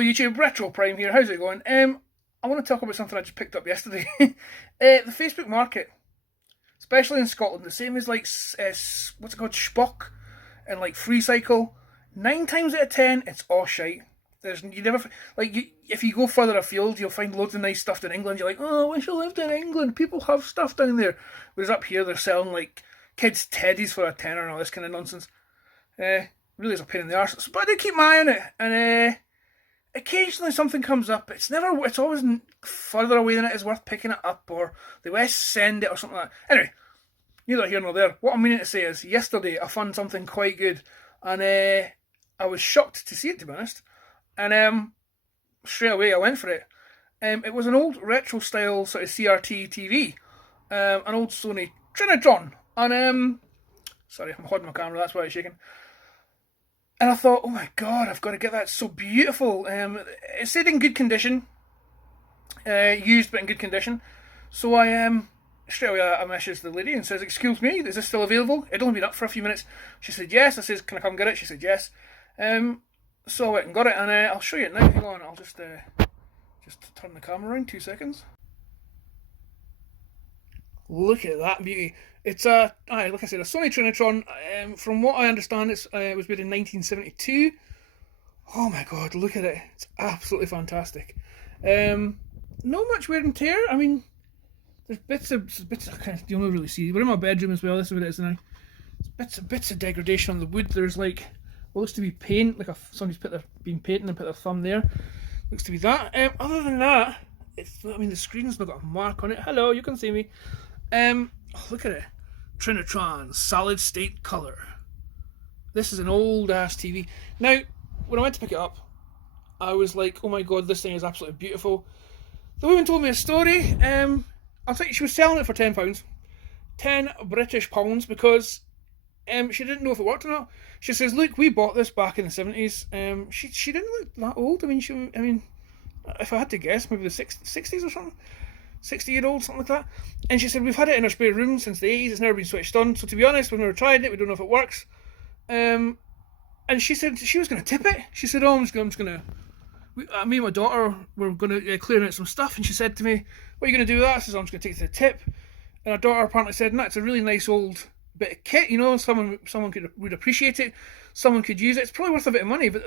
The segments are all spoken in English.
Hello YouTube, Retro Prime here, how's it going? I want to talk about something I just picked up yesterday. The Facebook market, especially in Scotland, the same as like, what's it called, Spock and like Freecycle. 9 times out of 10, it's all shite. You never, if you go further afield, you'll find loads of nice stuff in England. You're like, oh, I wish I lived in England, people have stuff down there. Whereas up here, they're selling like kids' teddies for a tenner and all this kind of nonsense. Really is a pain in the arse. But I do keep my eye on it, and occasionally something comes up. It's always further away than it is worth picking it up, or the West send it or something like that. Anyway, neither here nor there. What I'm meaning to say is, yesterday I found something quite good, and I was shocked to see it, to be honest. And straight away I went for it. It was an old retro style sort of CRT TV, an old Sony Trinitron, and sorry, I'm holding my camera. That's why it's shaking. And I thought, oh my god, I've got to get that. It's so beautiful. It said in good condition, used but in good condition. So I straight away I messaged the lady and says, excuse me, is this still available? It'd only been up for a few minutes. She said yes. I says, can I come get it? She said yes. So I went and got it, and I'll show you it now. Hang on, I'll just turn the camera around 2 seconds. Look at that beauty. It's like I said, a Sony Trinitron. From what I understand, it was made in 1972. Oh my god, look at it. It's absolutely fantastic. Not much wear and tear. I mean, there's bits of you'll not really see. We're in my bedroom as well. This is what it is now. There's bits of degradation on the wood. There's like what looks to be paint, like somebody's been painting and put their thumb there. Looks to be that. Other than that, the screen's not got a mark on it. Hello, you can see me. Look at it. Trinitron, solid state colour. This is an old ass TV. Now, when I went to pick it up, I was like, oh my god, this thing is absolutely beautiful. The woman told me a story. I think she was selling it for £10. £10 because she didn't know if it worked or not. She says, look, we bought this back in the 70s. She didn't look that old. I mean, if I had to guess, maybe the 60s or something. 60-year-old, something like that. And she said, we've had it in our spare room since the 80s, it's never been switched on. So to be honest, we've never tried it, we don't know if it works. And she said she was going to tip it. She said, oh, I'm just going to... Me and my daughter were going to clear out some stuff, and she said to me, what are you going to do with that? I said, I'm just going to take it to the tip. And our daughter apparently said, no, it's a really nice old bit of kit, someone would appreciate it, someone could use it, it's probably worth a bit of money. But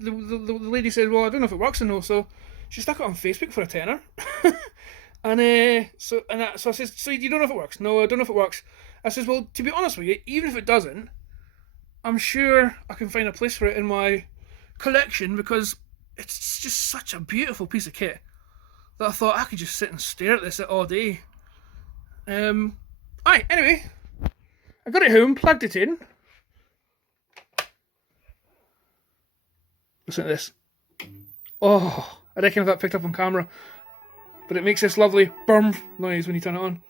the lady said, well, I don't know if it works or no, so she stuck it on Facebook for a tenner. So I says, so you don't know if it works? No, I don't know if it works. I says, well, to be honest with you, even if it doesn't, I'm sure I can find a place for it in my collection, because it's just such a beautiful piece of kit that I thought I could just sit and stare at this all day. Anyway, I got it home, plugged it in. Listen to this. Oh, I reckon if that picked up on camera. But it makes this lovely burm noise when you turn it on.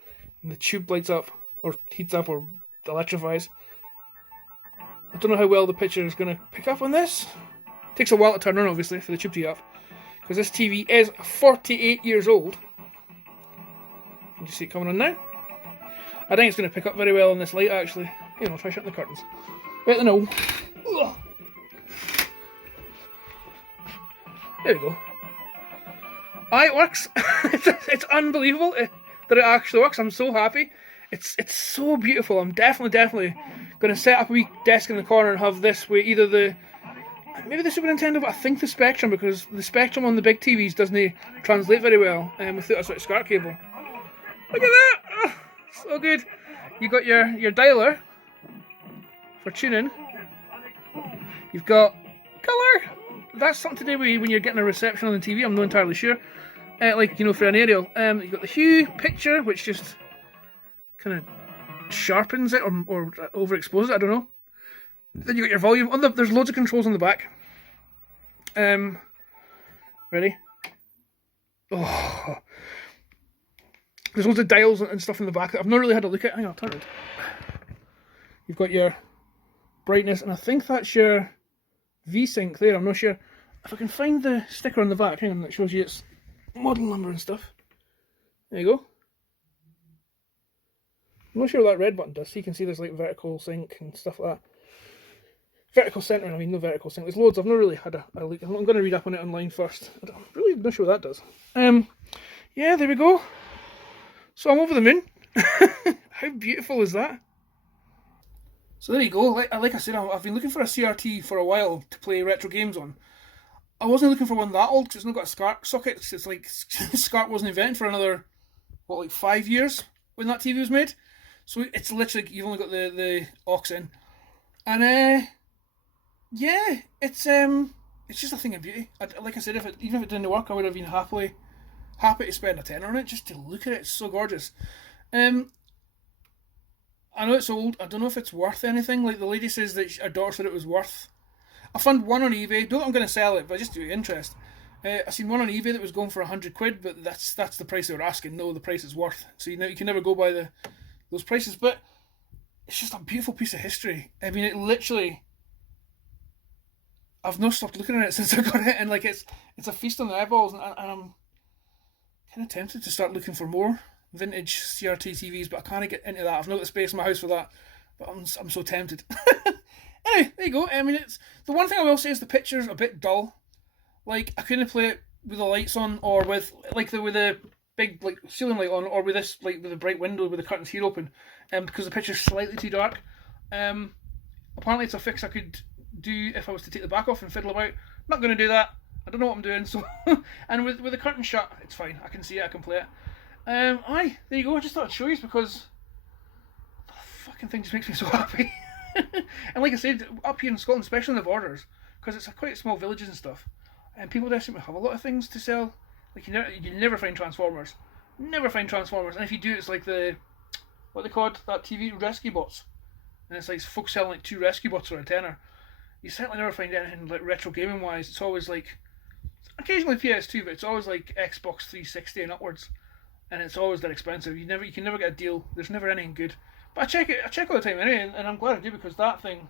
And the tube lights up, or heats up, or electrifies. I don't know how well the picture is going to pick up on this. It takes a while to turn on, obviously, for the tube to heat up. Because this TV is 48 years old. Can you see it coming on now? I think it's going to pick up very well in this light, actually. Here, I'll try shutting the curtains. Wait, no. Ugh. There we go. It works. It's unbelievable that it actually works. I'm so happy. It's so beautiful. I'm definitely going to set up a wee desk in the corner and have this with either maybe the Super Nintendo, but I think the Spectrum, because the Spectrum on the big TVs doesn't translate very well without a sort of SCART cable. Look at that! Oh, so good. You got your dialer for tuning. You've got colour. That's something to do with when you're getting a reception on the TV. I'm not entirely sure. For an aerial. You've got the hue, picture, which just kind of sharpens it or overexposes it. I don't know. Then you got your volume. There's loads of controls on the back. Ready? Oh, there's loads of dials and stuff in the back that I've not really had a look at. Hang on, I'll turn it. You've got your brightness, and I think that's your V-Sync there. I'm not sure if I can find the sticker on the back. Hang on, that shows you its model number and stuff. There you go. I'm not sure what that red button does. So you can see there's like vertical sync and stuff like that. vertical centering. I mean, no vertical centering. There's loads. I've not really had a look. I'm going to read up on it online first. I'm really not sure what that does. Yeah, there we go. So I'm over the moon. How beautiful is that? So there you go. Like I said, I've been looking for a CRT for a while to play retro games on. I wasn't looking for one that old because it's not got a SCART socket. It's like SCART wasn't invented for another, what, like 5 years when that TV was made. So it's literally, you've only got the aux in. And yeah, it's just a thing of beauty. Like I said, even if it didn't work, I would have been happy to spend a tenner on it just to look at it. It's so gorgeous. Um, I know it's old. I don't know if it's worth anything. Like the lady says that her daughter said it was worth. I found one on eBay. Don't think I'm going to sell it, but just do interest. I seen one on eBay that was going for £100, but that's the price they were asking. No, the price is worth. So you can never go by those prices. But it's just a beautiful piece of history. I mean, it literally. I've not stopped looking at it since I got it, and like it's a feast on the eyeballs, and I'm kind of tempted to start looking for more vintage CRT TVs, but I can't get into that. I've not got the space in my house for that, but I'm so tempted. Anyway, there you go. I mean, it's the one thing I will say is the picture's a bit dull. Like I couldn't play it with the lights on, or with the big like ceiling light on, or with this like with a bright window with the curtains here open, because the picture's slightly too dark. Apparently, it's a fix I could do if I was to take the back off and fiddle about. Not going to do that. I don't know what I'm doing. So, and with the curtain shut, it's fine. I can see it. I can play it. Aye, there you go. I just thought I'd show you because the fucking thing just makes me so happy. And like I said, up here in Scotland, especially in the borders, because it's quite small villages and stuff, and people there seem to have a lot of things to sell. Like you never find Transformers, never find Transformers, and if you do, it's like what they called that TV rescue bots, and it's like folks selling like 2 rescue bots for a tenner. You certainly never find anything like retro gaming wise. It's always like occasionally PS2, but it's always like Xbox 360 and upwards, and it's always that expensive. You can never get a deal. There's never anything good. But I check all the time anyway, and I'm glad I do because that thing,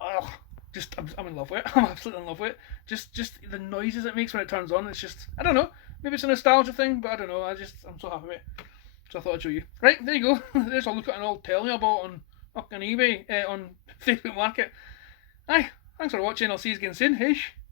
I'm in love with it. I'm absolutely in love with it. Just the noises it makes when it turns on. It's just I don't know. Maybe it's a nostalgia thing, but I don't know. I'm so happy with it. So I thought I'd show you. Right, there you go. There's a look at an old telly I bought on eBay on Facebook Market. Aye, thanks for watching. I'll see you again soon. Hey.